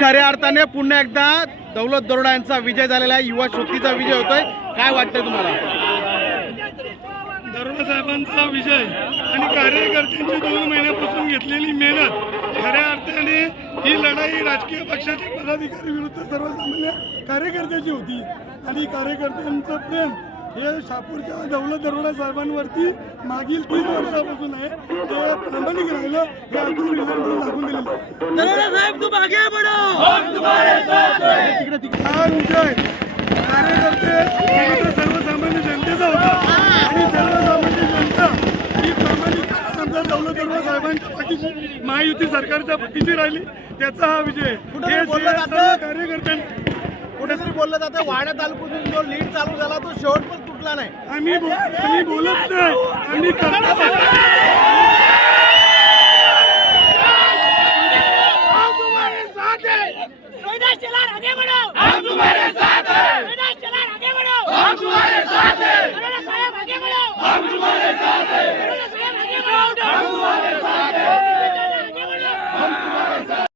खऱ्या अर्थाने पुन्हा एकदा दौलत दरोडा यांचा विजय झालेला आहे. युवा शक्तीचा विजय होतोय. काय वाटतंय तुम्हाला? दरोडा साहेबांचा विजय आणि कार्यकर्त्यांची दोन महिन्यापासून घेतलेली मेहनत खऱ्या अर्थाने ही लढाई राजकीय पक्षाच्या पदाधिकारी विरुद्ध सर्वसामान्य कार्यकर्त्याची होती. आणि कार्यकर्त्यांचं प्रेम हे शापूरच्या दौलत दरोडा साहेबांवरती मागील तीस वर्षापासून आहे. ते प्रामाणिक राहिलं हे अब्दुल रिझल्ट दाखवून दिलेलं. हा विजय. कार्यकर्ते सर्वसामान्य जनतेचा होता. आणि सर्वसामान्य जनता ही प्रामाणिकपणे आमच्या दौलत दरबार साहेबांच्या पाठीशी महायुती सरकारच्या पाठीशी राहिली. त्याचा हा विजय. हे कार्यकर्त्यांनी बोललं जातं वाड्या तालुक्यातून जो लीड चालू झाला तो शेवट पण तुटला नाही. आम्ही बो- आम्ही बोलत नाही. आम्ही करतो.